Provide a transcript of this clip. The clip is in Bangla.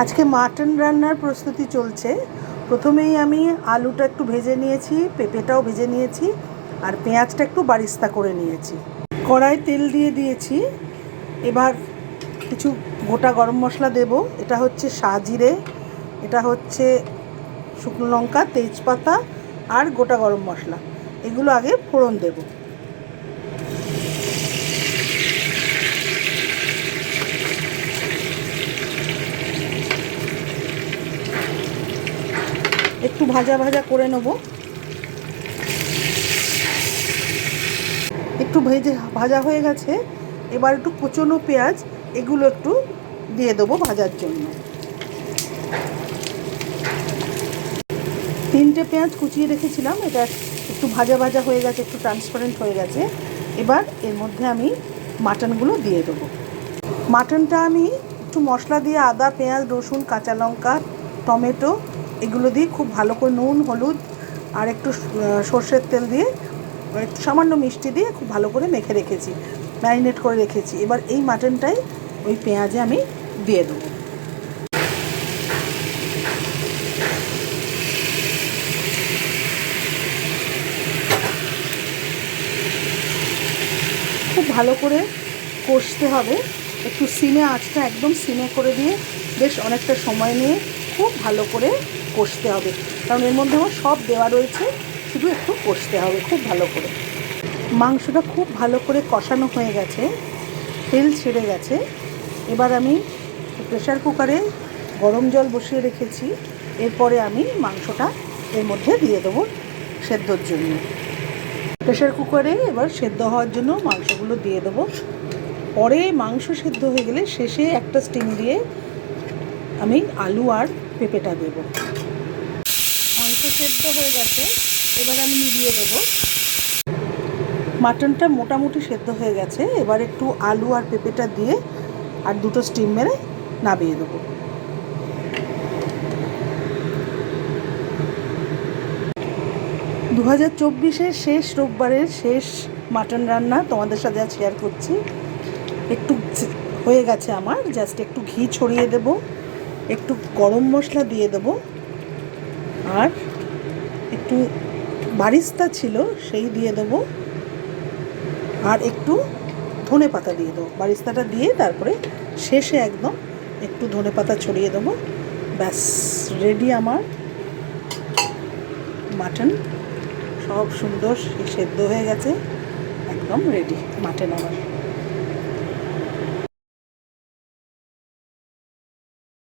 আজকে মাটন রান্নার প্রস্তুতি চলছে। প্রথমেই আমি আলুটা একটু ভেজে নিয়েছি, পেঁপেটাও ভেজে নিয়েছি, আর পেঁয়াজটা একটু বারিস্তা করে নিয়েছি। কড়াই তেল দিয়ে দিয়েছি। এবার কিছু গোটা গরম মশলা দেব। এটা হচ্ছে সাজিরে, এটা হচ্ছে শুকনো লঙ্কা, তেজপাতা আর গোটা গরম মশলা। এগুলো আগে ফোড়ন দেব। একটু ভাজা ভাজা করে নেব। একটু ভাজা হয়ে গেছে। এবার একটু কুচনো পেঁয়াজ এগুলো একটু দিয়ে দেবো ভাজার জন্য। 3টে পেঁয়াজ কুচিয়ে রেখেছিলাম, এটা একটু ভাজা ভাজা হয়ে গেছে, একটু ট্রান্সপারেন্ট হয়ে গেছে। এবার এর মধ্যে আমি মাটনগুলো দিয়ে দেবো। মাটনটা আমি একটু মশলা দিয়ে আদা, পেঁয়াজ, রসুন, কাঁচা লঙ্কা, টমেটো এগুলো দিয়ে খুব ভালো করে নুন, হলুদ আর একটু সর্ষের তেল দিয়ে, একটু সামান্য মিষ্টি দিয়ে খুব ভালো করে মেখে রেখেছি, ম্যারিনেট করে রেখেছি। এবার এই মাটনটাই ওই পেঁয়াজে আমি দিয়ে দেবো। খুব ভালো করে কষতে হবে। একটু সিমে, আঁচটা একদম সিমে করে দিয়ে বেশ অনেকটা সময় নিয়ে খুব ভালো করে কষতে হবে, কারণ এর মধ্যে আমার সব দেওয়া রয়েছে, শুধু একটু কষতে হবে খুব ভালো করে। মাংসটা খুব ভালো করে কষানো হয়ে গেছে, তেল ছেড়ে গেছে। এবার আমি প্রেশার কুকারে গরম জল বসিয়ে রেখেছি। এরপরে আমি মাংসটা এর মধ্যে দিয়ে দেবো সেদ্ধর জন্য। প্রেশার কুকারে এবার সেদ্ধ হওয়ার জন্য মাংসগুলো দিয়ে দেবো। পরে মাংস সেদ্ধ হয়ে গেলে শেষে একটা স্টিম দিয়ে আমি আলু আর পেঁপেটা দেবো। মাংস সেদ্ধ হয়ে গেছে, এবার আমি নিভিয়ে দেবো। মাটনটা মোটামুটি সেদ্ধ হয়ে গেছে। এবার একটু আলু আর পেঁপেটা দিয়ে আর দুটো স্টিম মেরে নামিয়ে দেবো। 2024-এর শেষ রোববারের শেষ মাটন রান্না তোমাদের সাথে আজ শেয়ার করছি। একটু হয়ে গেছে আমার, জাস্ট একটু ঘি ছড়িয়ে দেব, একটু গরম মশলা দিয়ে দেব, আর একটু বারিস্তা ছিল সেই দিয়ে দেবো, আর একটু ধনে পাতা দিয়ে দেবো। বারিস্তাটা দিয়ে তারপরে শেষে একদম একটু ধনে পাতা ছড়িয়ে দেবো। ব্যাস রেডি আমার মাটন। সব সুন্দর সেদ্ধ হয়ে গেছে, একদম রেডি মাটন আমার।